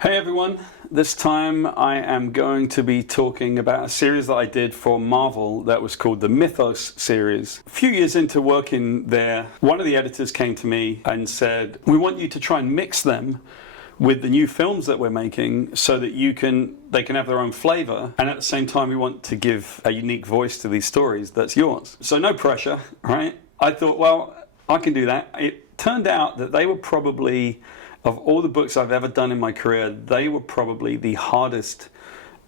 Hey everyone, this time I am going to be talking about a series that I did for Marvel that was called the Mythos series. A few years into working there, one of the editors came to me and said, we want you to try and mix them with the new films that we're making so that they can have their own flavor, and at the same time we want to give a unique voice to these stories that's yours. So no pressure, right? I thought, well, I can do that. It turned out that they were probably, of all the books I've ever done in my career, they were probably the hardest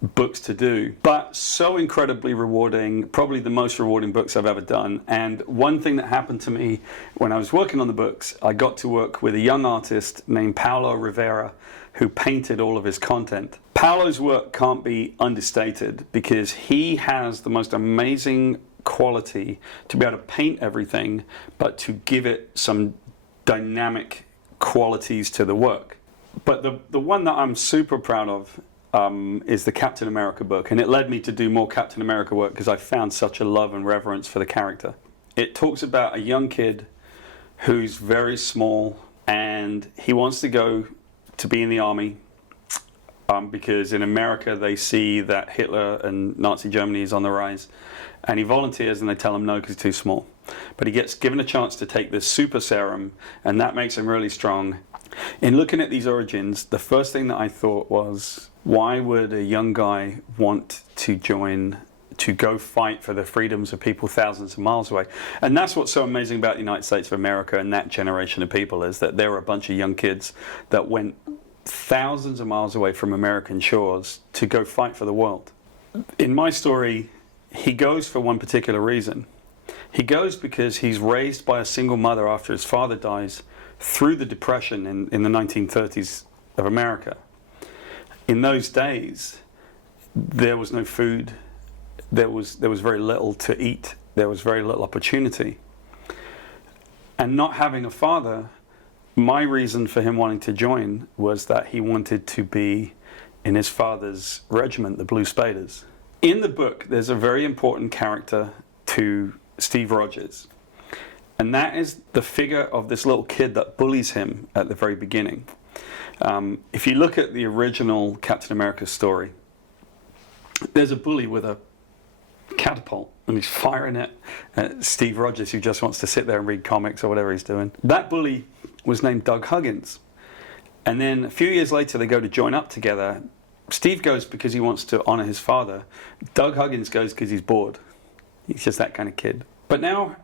books to do, but so incredibly rewarding, probably the most rewarding books I've ever done. And one thing that happened to me when I was working on the books, I got to work with a young artist named Paulo Rivera who painted all of his content. Paulo's work can't be understated because he has the most amazing quality to be able to paint everything, but to give it some dynamic qualities to the work. But the one that I'm super proud of is the Captain America book, and it led me to do more Captain America work because I found such a love and reverence for the character. It talks about a young kid who's very small and he wants to go to be in the army because in America they see that Hitler and Nazi Germany is on the rise, and he volunteers and they tell him no because he's too small. But he gets given a chance to take this super serum, and that makes him really strong. In looking at these origins, the first thing that I thought was, why would a young guy want to go fight for the freedoms of people thousands of miles away? And that's what's so amazing about the United States of America and that generation of people, is that there were a bunch of young kids that went thousands of miles away from American shores to go fight for the world. In my story, he goes for one particular reason. He goes because he's raised by a single mother after his father dies through the Depression in the 1930s of America. In those days, there was no food, there was very little to eat, there was very little opportunity. And not having a father, my reason for him wanting to join was that he wanted to be in his father's regiment, the Blue Spaders. In the book, there's a very important character to Steve Rogers, and that is the figure of this little kid that bullies him at the very beginning. If you look at the original Captain America story, there's a bully with a catapult and he's firing it at Steve Rogers, who just wants to sit there and read comics or whatever he's doing. That bully was named Doug Huggins, and then a few years later they go to join up together. Steve goes because he wants to honor his father. Doug Huggins goes because he's bored. He's just that kind of kid. But now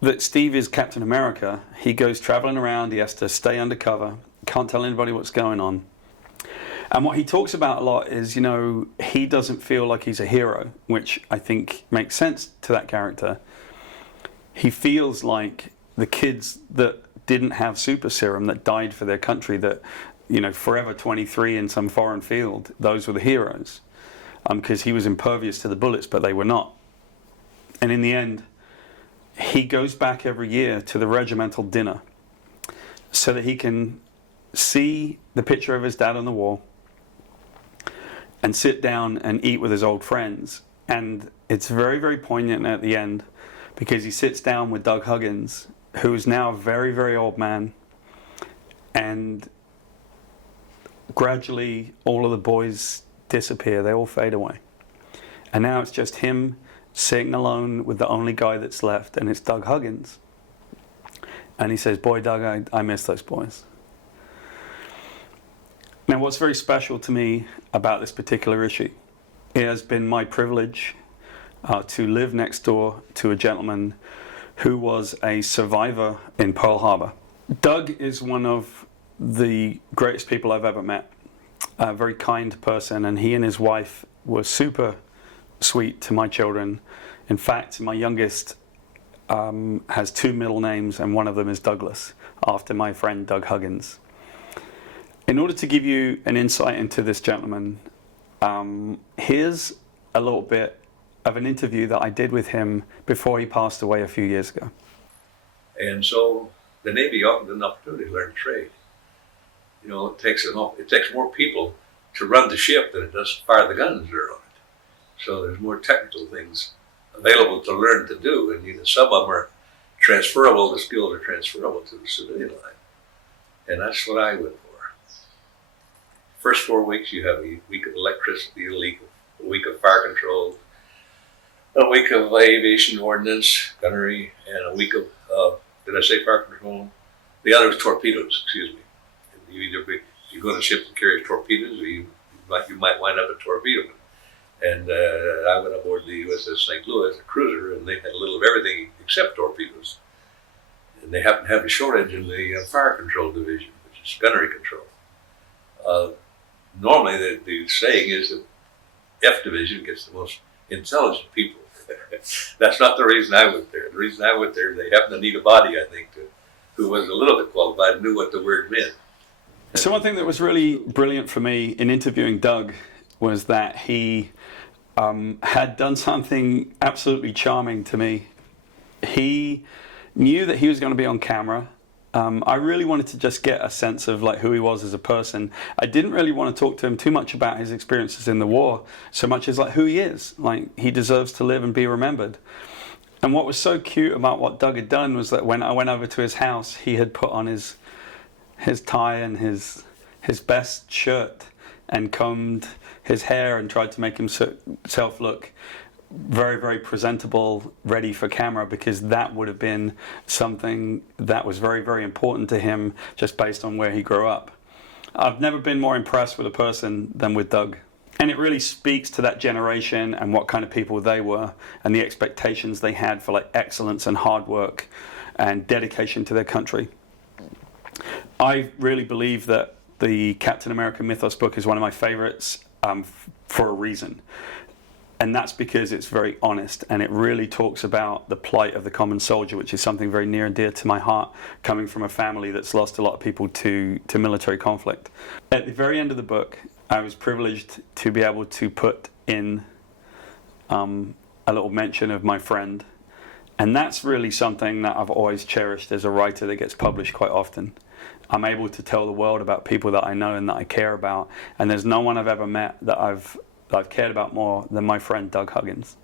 that Steve is Captain America, he goes traveling around, he has to stay undercover, can't tell anybody what's going on. And what he talks about a lot is, he doesn't feel like he's a hero, which I think makes sense to that character. He feels like the kids that didn't have super serum, that died for their country, that, Forever 23 in some foreign field, those were the heroes. Because he was impervious to the bullets, but they were not. And in the end, he goes back every year to the regimental dinner so that he can see the picture of his dad on the wall and sit down and eat with his old friends. And it's very, very poignant at the end because he sits down with Doug Huggins, who is now a very, very old man, and gradually all of the boys disappear, they all fade away. And now it's just him sitting alone with the only guy that's left, and it's Doug Huggins. And he says, boy, Doug, I miss those boys. Now, what's very special to me about this particular issue, it has been my privilege to live next door to a gentleman who was a survivor in Pearl Harbor. Doug is one of the greatest people I've ever met, a very kind person, and he and his wife were super sweet to my children. In fact, my youngest has two middle names, and one of them is Douglas, after my friend Doug Huggins. In order to give you an insight into this gentleman, here's a little bit of an interview that I did with him before he passed away a few years ago. And so the Navy offered an opportunity to learn trade. It takes more people to run the ship than it does to fire the guns that are on it. So there's more technical things available to learn to do, and some of them are transferable, the skills are transferable to the civilian life. And that's what I went for. first 4 weeks you have a week of electricity, a week of fire control, a week of aviation ordnance, gunnery, and a week of, did I say fire control? The other was torpedoes, excuse me. You go on a ship that carries torpedoes, or you might wind up a torpedo. And I went aboard the USS St. Louis, a cruiser, and they had a little of everything except torpedoes. And they happened to have a shortage in the fire control division, which is gunnery control. Normally, the saying is that F division gets the most intelligent people. That's not the reason I went there. The reason I went there, they happened to need a body, I think, who was a little bit qualified and knew what the word meant. So one thing that was really brilliant for me in interviewing Doug was that he had done something absolutely charming to me. He knew that he was going to be on camera. I really wanted to just get a sense of like who he was as a person. I didn't really want to talk to him too much about his experiences in the war, so much as like who he is. Like, he deserves to live and be remembered. And what was so cute about what Doug had done was that when I went over to his house, he had put on his tie and his best shirt and combed his hair and tried to make himself look very, very presentable, ready for camera, because that would have been something that was very, very important to him just based on where he grew up. I've never been more impressed with a person than with Doug. And it really speaks to that generation and what kind of people they were and the expectations they had for like excellence and hard work and dedication to their country. I really believe that the Captain America Mythos book is one of my favorites for a reason. And that's because it's very honest and it really talks about the plight of the common soldier, which is something very near and dear to my heart, coming from a family that's lost a lot of people to military conflict. At the very end of the book, I was privileged to be able to put in a little mention of my friend. And that's really something that I've always cherished as a writer that gets published quite often. I'm able to tell the world about people that I know and that I care about. And there's no one I've ever met that I've cared about more than my friend Doug Huggins.